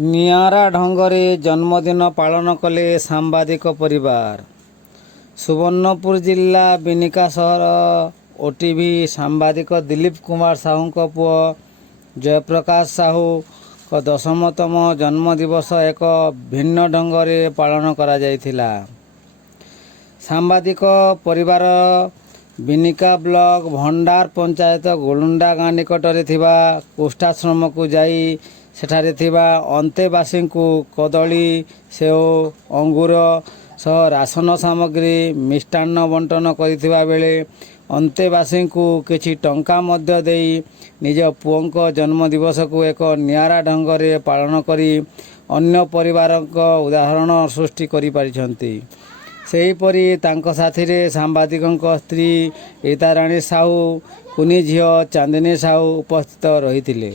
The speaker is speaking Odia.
ନିଆରା ଢଙ୍ଗରେ ଜନ୍ମଦିନ ପାଳନ କଲେ ସାମ୍ବାଦିକ ପରିବାର। ସୁବର୍ଣ୍ଣପୁର ଜିଲ୍ଲା ବିନିକା ସହର ଓଟିଭି ସାମ୍ବାଦିକ ଦିଲ୍ଲୀପ କୁମାର ସାହୁଙ୍କ ପୁଅ ଜୟପ୍ରକାଶ ସାହୁଙ୍କ 10ତମ ଜନ୍ମଦିବସ ଏକ ଭିନ୍ନ ଢଙ୍ଗରେ ପାଳନ କରାଯାଇଥିଲା। ସାମ୍ବାଦିକ ପରିବାର ବିନିକା ବ୍ଲକ ଭଣ୍ଡାର ପଞ୍ଚାୟତ ଗୋଲୁଣ୍ଡା ଗାଁ ନିକଟରେ ଥିବା କୁଷ୍ଠାଶ୍ରମକୁ ଯାଇ ସେଠାରେ ଥିବା ଅନ୍ତେବାସୀଙ୍କୁ କଦଳୀ, ସେଓ, ଅଙ୍ଗୁର ସହ ରାସନ ସାମଗ୍ରୀ ମିଷ୍ଟାନ୍ନ ବଣ୍ଟନ କରିଥିବା ବେଳେ ଅନ୍ତେବାସୀଙ୍କୁ କିଛି ଟଙ୍କା ମଧ୍ୟ ଦେଇ ନିଜ ପୁଅଙ୍କ ଜନ୍ମଦିବସକୁ ଏକ ନିଆରା ଢଙ୍ଗରେ ପାଳନ କରି ଅନ୍ୟ ପରିବାରଙ୍କ ଉଦାହରଣ ସୃଷ୍ଟି କରିପାରିଛନ୍ତି। ସେହିପରି ତାଙ୍କ ସାଥିରେ ସାମ୍ବାଦିକଙ୍କ ସ୍ତ୍ରୀ ରୀତାରାଣୀ ସାହୁ, କୁନି ଝିଅ ଚାନ୍ଦିନୀ ସାହୁ ଉପସ୍ଥିତ ରହିଥିଲେ।